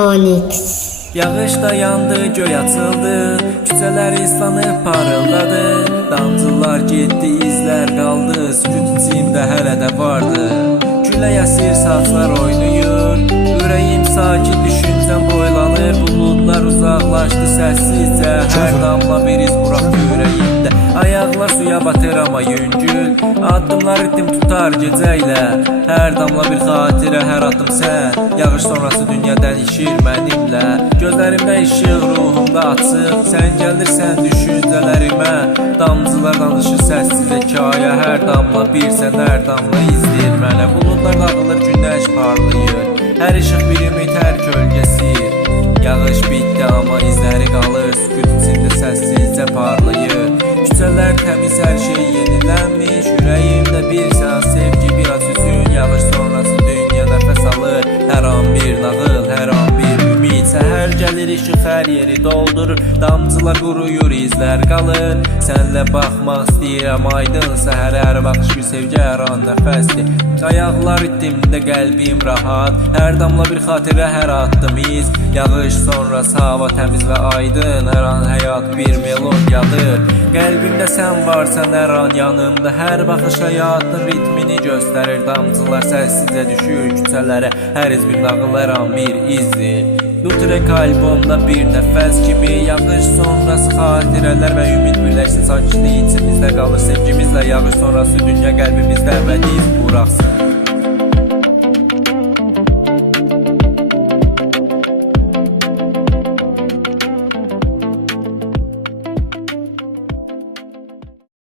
Onyx. Yağış da yandı, göy açıldı, küçələr islanıb parıldadı. Damcılar getdi, izlər qaldı, sükut içində hələ də vardı. Külək əsir, saçlar oynayır, ürəyim sakit, düşüncəm boylanır. Buludlar uzaqlaşdı səssizcə, hər damla bir iz buraxdı ürəyimdə. Ayaqlar suya batır amma yüngül, addımlar ritim tutar gecə ilə. Hər damla bir xatirə, hər addım sən. Yağış sonrası dünya dəyişir mənimlə. Gözlərimdə işıq, ruhumda açıq, sən gəlirsən düşüncələrimə. Damcılar danışır səssiz hekayə, hər damla bir sən, hər damla izləyir mənə. Buludlar dağılır, günəş parlayır, hər işıq bir ümid, hər kölgəsi. Yağış bitdi amma izləri qalır, sükut içində səssizcə parlayır. Küçələr təmiz, hər şey yenilənmiş, ürəyimdə bir sən sevgi, biraz üzün. Yağış sonrası dünya nəfəs alır, hər an bir nağıl, hər an bir ümid. Səhər gəlir, işıq hər yeri doldurur, damcılar quruyur, izlər qalır. Sənlə baxmaq istəyirəm aydın səhərə, hər baxış bir sevgi, hər an nəfəsdir. Ayaqlar ritmində qəlbim rahat, hər damla bir xatirə, hər addım iz. Yağış sonrası hava təmiz və aydın, hər an həyat bir melodiyadır. Qəlbimdə sən varsan hər an yanımda, hər baxış həyatın ritmini göstərir. Damcılar səssizcə düşür küçələrə, hər iz bir nağıl, hər an bir izdir. Bu trek albomda bir nəfəs kimi, yağış sonrası xatirələr və ümid birləşsin. Sakitlik içimizdə qalır sevgimizlə, yağış sonrası dünya qəlbimizdə və iz buraxsın.